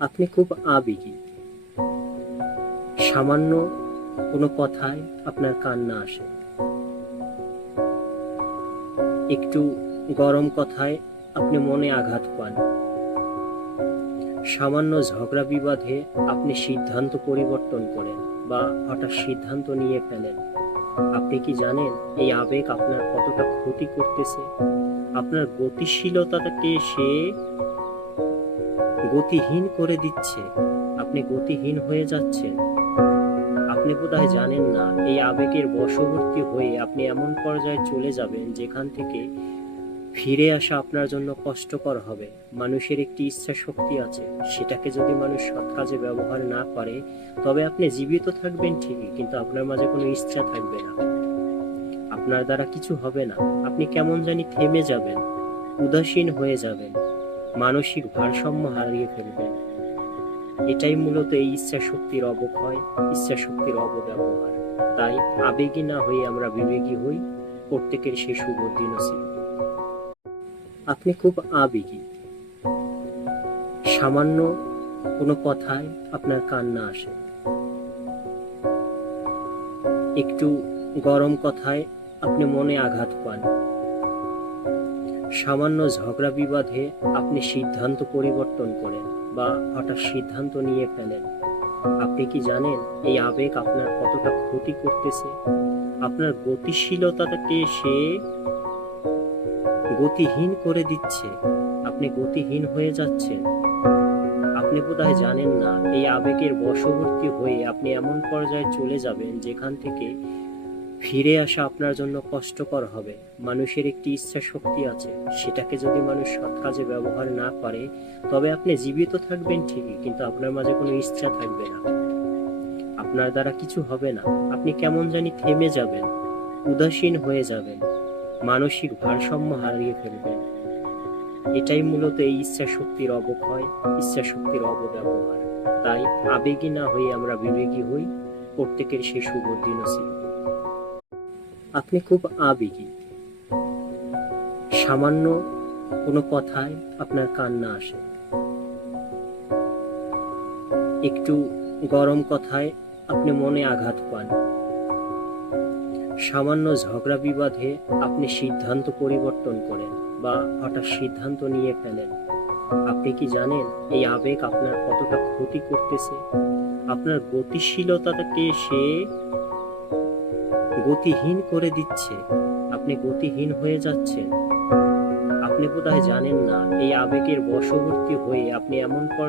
আপনি খুব আবেগী। সামান্য কোনো কথায় আপনার কান্না আসে। একটু গরম কথায় আপনি মনে আঘাত পান। সামান্য ঝগড়া বিবাদে আপনি সিদ্ধান্ত পরিবর্তন করেন বা হঠাৎ সিদ্ধান্ত নিয়ে ফেলেন। আপনি কি জানেন এই আবেগ আপনার কতটা ক্ষতি করতেছে? আপনার গতিশীলতাকে সে গতিহীন করে দিচ্ছে। আপনি গতিহীন হয়ে যাচ্ছেন। আপনি বোধহয় জানেন না এই আবেগের বশবর্তী হয়ে আপনি এমন পর্যায়ে চলে যাবেন যেখান থেকে ফিরে আসা আপনার জন্য কষ্টকর হবে। মানুষের একটি ইচ্ছা শক্তি আছে, সেটাকে যদি মানুষ সৎ কাজে ব্যবহার না করে তবে আপনি জীবিত থাকবেন ঠিকই, কিন্তু আপনার মাঝে কোনো ইচ্ছা থাকবে না। আপনার দ্বারা কিছু হবে না। আপনি কেমন জানি থেমে যাবেন, উদাসীন হয়ে যাবেন, মানসিক ভারসাম্য হারিয়ে ফেলবেন। এটাই মূলত এই ইচ্ছা শক্তির অবক্ষয়, ইচ্ছা শক্তির অপব্যবহার। তাই আবেগী না হয়ে আমরা বিবেকী হই। প্রত্যেকের সেই শুভ দিন নসিব। আপনি খুব আবেগী। সামান্য কোনো কথায় আপনার কান্না আসে। একটু গরম কথায় আপনি মনে আঘাত পান। সামান্য ঝগড়া বিবাদে আপনি সিদ্ধান্ত পরিবর্তন করেন বা হঠাৎ সিদ্ধান্ত নিয়ে ফেলেন। আপনি কি জানেন এই আবেগ আপনার কতটা ক্ষতি করতেছে? আপনার গতিশীলতাকে সে গতিহীন করে দিচ্ছে। আপনি গতিহীন হয়ে যাচ্ছেন। আপনি বোধহয় জানেন না এই আবেগের বশবর্তী হয়ে আপনি এমন পর্যায়ে চলে যাবেন যেখান থেকে ফিরে আসা আপনার জন্য কষ্টকর হবে। মানুষের একটি ইচ্ছা শক্তি আছে, সেটাকে যদি মানুষ সৎ কাজে ব্যবহার না করে তবে আপনি জীবিত থাকবেন ঠিকই, কিন্তু আপনার মাঝে কোনো ইচ্ছা থাকবে না। আপনার দ্বারা কিছু হবে না। আপনি কেমন জানি থেমে যাবেন, উদাসীন হয়ে যাবেন, মানসিক ভারসাম্য হারিয়ে ফেলবেন। এটাই মূলত এই ইচ্ছা শক্তির অবক্ষয়, ইচ্ছা শক্তির অপব্যবহার। তাই আবেগী না হয়ে আমরা বিবেকী হই। প্রত্যেকের সেই শুভ দিন নসিব। আপনি খুব আবেগী। সামান্য কোনো কথায় আপনার কান্না আসে। একটু গরম কথায় আপনি মনে আঘাত পান। সামান্য ঝগড়া বিবাদে আপনি সিদ্ধান্ত পরিবর্তন করেন বা হঠাৎ সিদ্ধান্ত নিয়ে ফেলেন। আপনি কি জানেন এই আবেগ আপনার কতটা ক্ষতি করতেছে? আপনার গতিশীলতাকে সে গতিহীন করে দিচ্ছে। আপনি গতিহীন হয়ে যাচ্ছেন। আপনি বোধহয় জানেন না এই আবেগের বশবর্তী হয়ে আপনি এমন